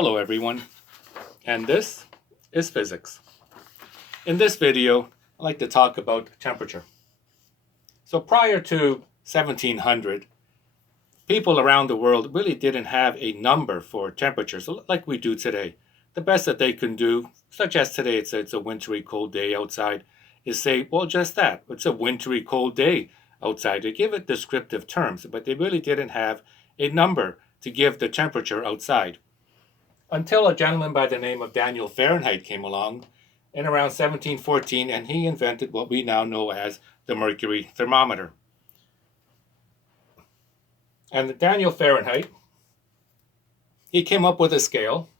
Hello everyone, and this is physics. In this video, I'd like to talk about temperature. So prior to 1700, people around the world really didn't have a number for temperatures like we do today. The best that they can do, such as today, it's a wintry cold day outside, is say, well, just that. It's a wintry cold day outside. They give it descriptive terms, but they really didn't have a number to give the temperature outside. Until a gentleman by the name of Daniel Fahrenheit came along in around 1714, and he invented what we now know as the mercury thermometer. And Daniel Fahrenheit, he came up with a scale,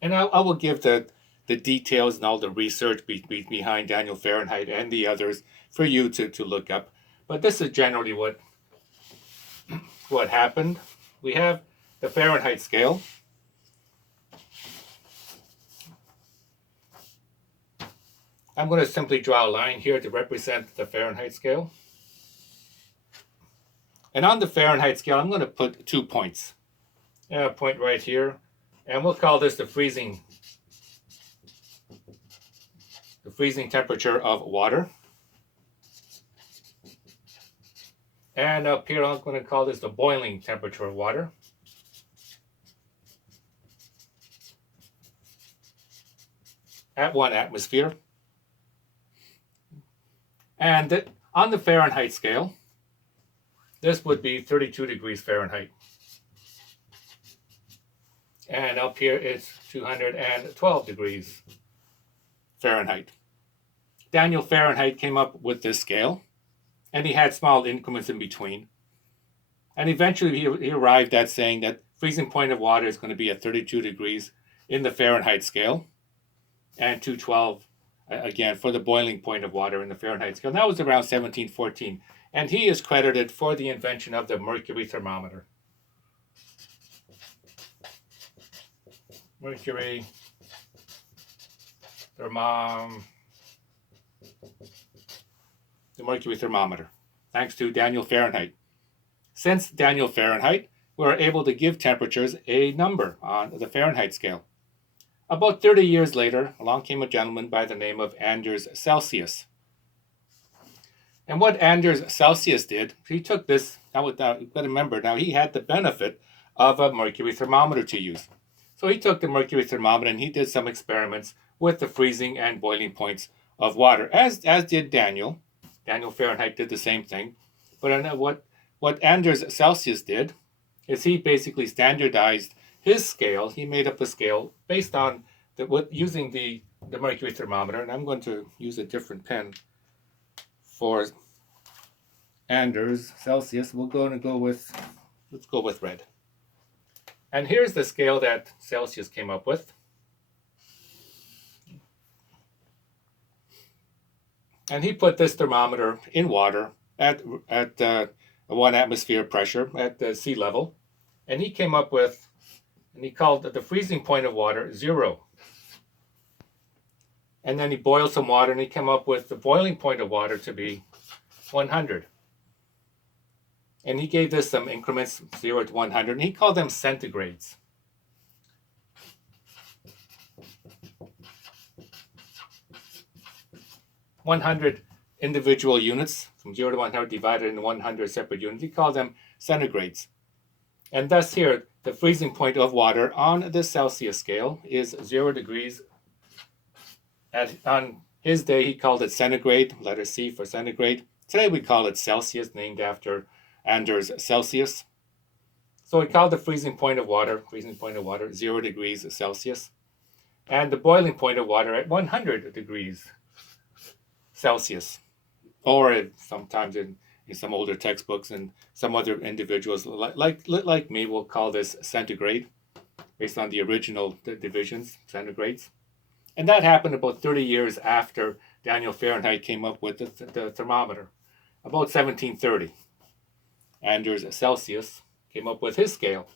and I will give the details and all the research behind Daniel Fahrenheit and the others for you to look up. But this is generally what happened. We have the Fahrenheit scale. I'm going to simply draw a line here to represent the Fahrenheit scale. And on the Fahrenheit scale, I'm going to put 2 points. A point right here, and we'll call this the freezing temperature of water. And up here, I'm going to call this the boiling temperature of water. At 1 atmosphere. And on the Fahrenheit scale, this would be 32 degrees Fahrenheit. And up here it's 212 degrees Fahrenheit. Daniel Fahrenheit came up with this scale, and he had small increments in between. And eventually he arrived at saying that freezing point of water is going to be at 32 degrees in the Fahrenheit scale, and 212 again for the boiling point of water in the Fahrenheit scale. And that was around 1714. And he is credited for the invention of the mercury thermometer. The mercury thermometer, thanks to Daniel Fahrenheit. Since Daniel Fahrenheit, we were able to give temperatures a number on the Fahrenheit scale. About 30 years later, along came a gentleman by the name of Anders Celsius. And what Anders Celsius did, he took this, you've got to remember, now he had the benefit of a mercury thermometer to use. So he took the mercury thermometer and he did some experiments with the freezing and boiling points of water, as did Daniel. Daniel Fahrenheit did the same thing. But what Anders Celsius did is he basically standardized his scale. He made up a scale based on using the mercury thermometer. And I'm going to use a different pen for Anders Celsius. Let's go with red. And here's the scale that Celsius came up with. And he put this thermometer in water at 1 atmosphere pressure at the sea level. And he came up with, and he called the freezing point of water 0. And then he boiled some water and he came up with the boiling point of water to be 100. And he gave this some increments, 0 to 100, and he called them centigrades. (100) individual units, from 0 to 100 divided into 100 separate units, he called them centigrades. And thus here, the freezing point of water on the Celsius scale is 0 degrees. On his day, he called it centigrade, letter C for centigrade. Today we call it Celsius, named after Anders Celsius. So we call the freezing point of water 0 degrees Celsius. And the boiling point of water at 100 degrees Celsius. Or sometimes in some older textbooks and some other individuals like me will call this centigrade, based on the original divisions, centigrades. And that happened about 30 years after Daniel Fahrenheit came up with the thermometer, about 1730. Anders Celsius came up with his scale,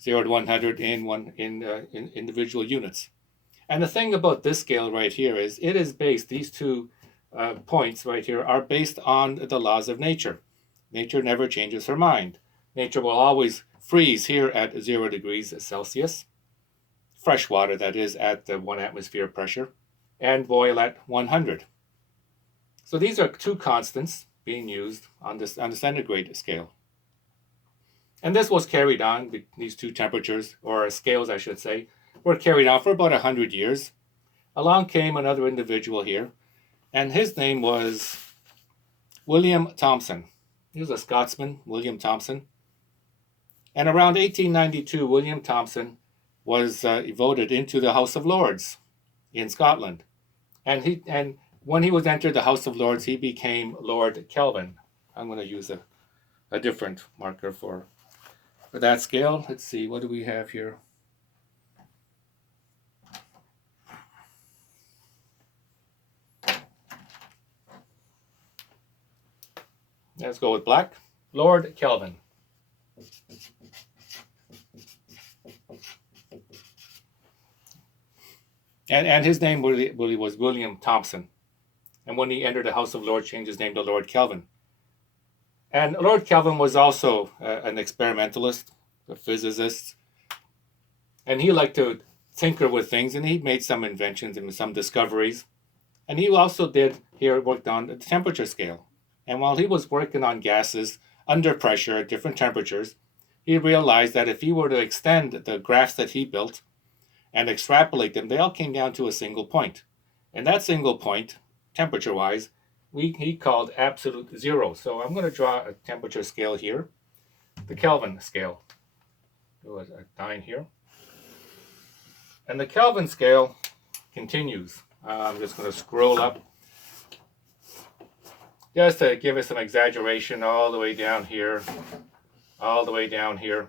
0 to 100 in individual units. And the thing about this scale right here is it is based, these 2 points right here are based on the laws of nature. Nature never changes her mind. Nature will always freeze here at 0 degrees Celsius. fresh water that is at the 1 atmosphere pressure, and boil at 100. So these are two constants being used on the centigrade scale. And this was carried on, these two temperatures, or scales I should say, were carried on for about 100 years. Along came another individual here, and his name was William Thomson. He was a Scotsman, William Thomson. And around 1892, William Thomson was voted into the House of Lords in Scotland. And when he was entered the House of Lords, he became Lord Kelvin. I'm going to use a different marker for that scale. Let's see, what do we have here? Let's go with black. Lord Kelvin. And his name really was William Thomson. And when he entered the House of Lords, changed his name to Lord Kelvin. And Lord Kelvin was also an experimentalist, a physicist. And he liked to tinker with things, and he made some inventions and some discoveries. And he also worked on the temperature scale. And while he was working on gases under pressure at different temperatures, he realized that if he were to extend the graphs that he built and extrapolate them, they all came down to a single point. And that single point, temperature-wise, he called absolute zero. So I'm going to draw a temperature scale here, the Kelvin scale. Do a line here. And the Kelvin scale continues. I'm just going to scroll up just to give us some exaggeration all the way down here, all the way down here.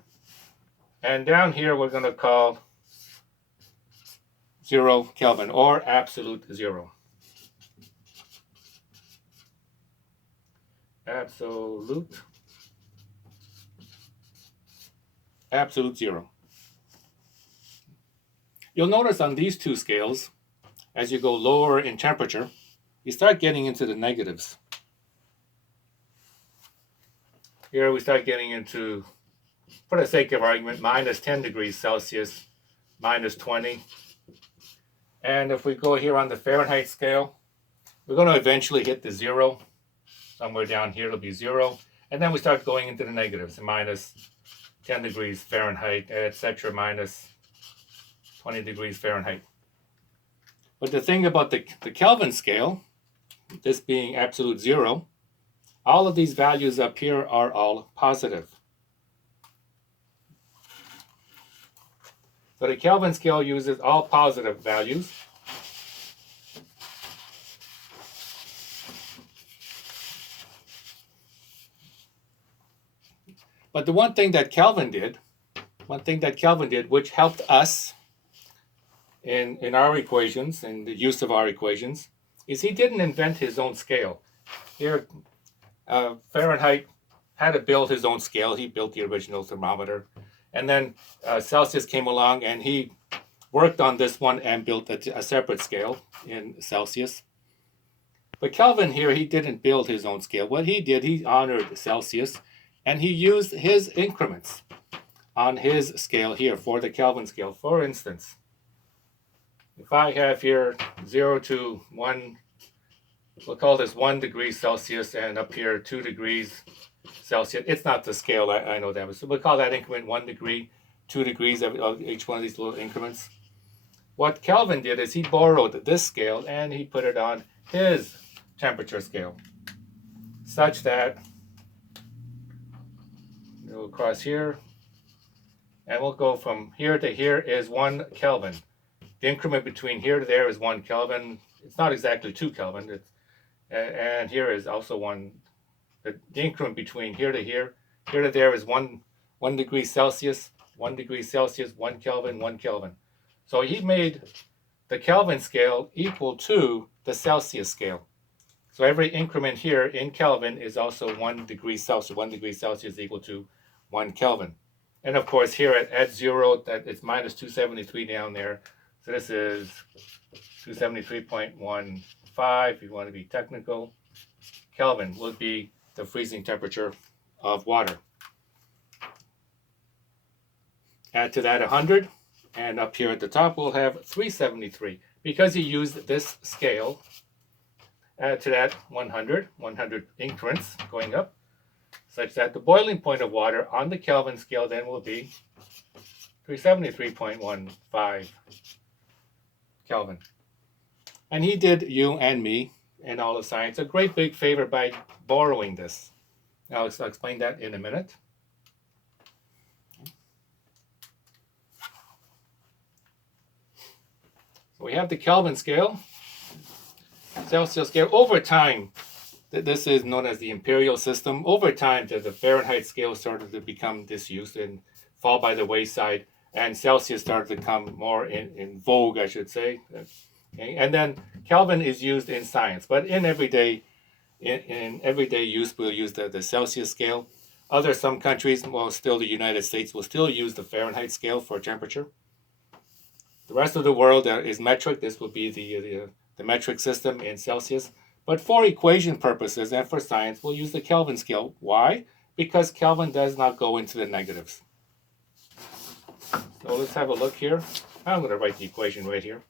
And down here we're going to call 0 Kelvin, or absolute zero. Absolute zero. You'll notice on these two scales, as you go lower in temperature, you start getting into the negatives. Here we start getting into, for the sake of argument, minus 10 degrees Celsius, minus 20. And if we go here on the Fahrenheit scale, we're going to eventually hit the zero. Somewhere down here it'll be zero. And then we start going into the negatives, minus 10 degrees Fahrenheit, etc., minus 20 degrees Fahrenheit. But the thing about the Kelvin scale, this being absolute zero, all of these values up here are all positive. So the Kelvin scale uses all positive values. But the one thing that Kelvin did, which helped us in our equations, in the use of our equations, is he didn't invent his own scale. Here, Fahrenheit had to build his own scale. He built the original thermometer. And then Celsius came along and he worked on this one and built a separate scale in Celsius. But Kelvin here, he didn't build his own scale. What he did, he honored Celsius and he used his increments on his scale here for the Kelvin scale. For instance, if I have here 0 to 1, we'll call this 1 degree Celsius, and up here 2 degrees Celsius. It's not the scale, I know that. So we'll call that increment 1 degree, 2 degrees of each one of these little increments. What Kelvin did is he borrowed this scale and he put it on his temperature scale, such that we'll cross here, and we'll go from here to here is 1 Kelvin. The increment between here to there is 1 Kelvin. It's not exactly 2 Kelvin. And here is also 1. The increment between here to there is 1 degree Celsius, 1 degree Celsius, 1 Kelvin, 1 Kelvin. So he made the Kelvin scale equal to the Celsius scale. So every increment here in Kelvin is also 1 degree Celsius. 1 degree Celsius is equal to 1 Kelvin. And of course here at 0, it's minus 273 down there. So this is 273.15 if you want to be technical. Kelvin would be the freezing temperature of water. Add to that 100, And up here at the top, we'll have 373 because he used this scale to that 100 increments going up, such that the boiling point of water on the Kelvin scale then will be 373.15 Kelvin. And he did you and me and all of science a great big favor by borrowing this. I'll explain that in a minute. So we have the Kelvin scale, Celsius scale. Over time, this is known as the imperial system. Over time, the Fahrenheit scale started to become disused and fall by the wayside, and Celsius started to come more in vogue, I should say. Okay? And then Kelvin is used in science, but in everyday use, we'll use the Celsius scale. Some countries, well, still the United States, will still use the Fahrenheit scale for temperature. The rest of the world is metric. This will be the metric system in Celsius. But for equation purposes and for science, we'll use the Kelvin scale. Why? Because Kelvin does not go into the negatives. So let's have a look here. I'm going to write the equation right here.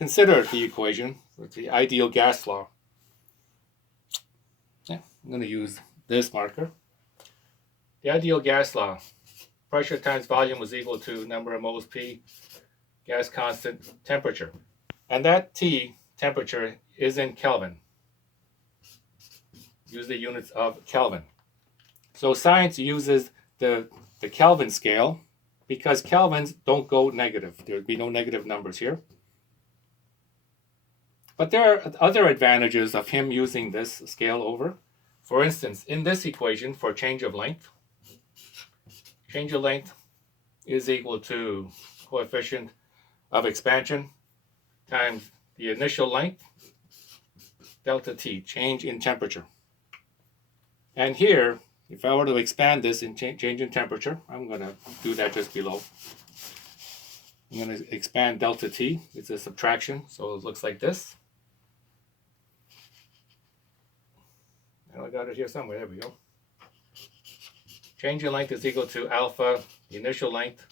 Consider the equation with the ideal gas law. Yeah, I'm going to use this marker. The ideal gas law. Pressure times volume was equal to number of moles P, gas constant, temperature. And that T, temperature, is in Kelvin. Use the units of Kelvin. So science uses the Kelvin scale because Kelvins don't go negative. There would be no negative numbers here. But there are other advantages of him using this scale over. For instance, in this equation for change of length is equal to coefficient of expansion times the initial length, delta T, change in temperature. And here, if I were to expand this in change in temperature, I'm going to do that just below. I'm going to expand delta T. It's a subtraction, so it looks like this. And I got it here somewhere. There we go. Change in length is equal to alpha, the initial length,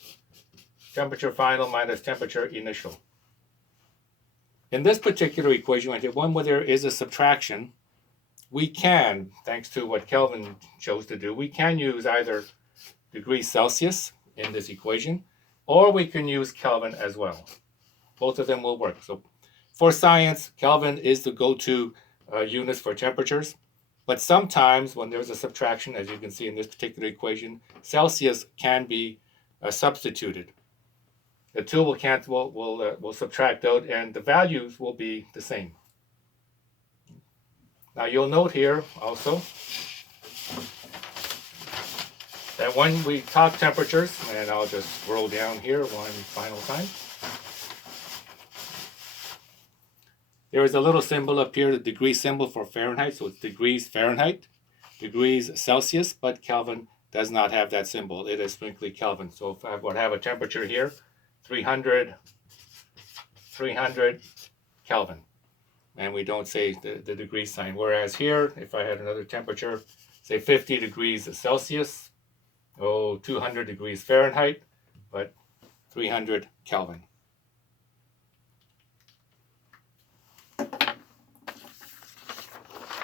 temperature final minus temperature initial. In this particular equation, one where there is a subtraction, we can, thanks to what Kelvin chose to do, we can use either degrees Celsius in this equation, or we can use Kelvin as well. Both of them will work. So for science, Kelvin is the go-to units for temperatures. But sometimes when there's a subtraction, as you can see in this particular equation, Celsius can be substituted. The two will subtract out, and the values will be the same. Now you'll note here also that when we talk temperatures, and I'll just scroll down here one final time, there is a little symbol up here, the degree symbol for Fahrenheit, so it's degrees Fahrenheit, degrees Celsius, but Kelvin does not have that symbol. It is strictly Kelvin. So if I would have a temperature here, 300 Kelvin. And we don't say the degree sign. Whereas here, if I had another temperature, say 50 degrees Celsius, 200 degrees Fahrenheit, but 300 Kelvin.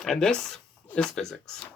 And this is physics.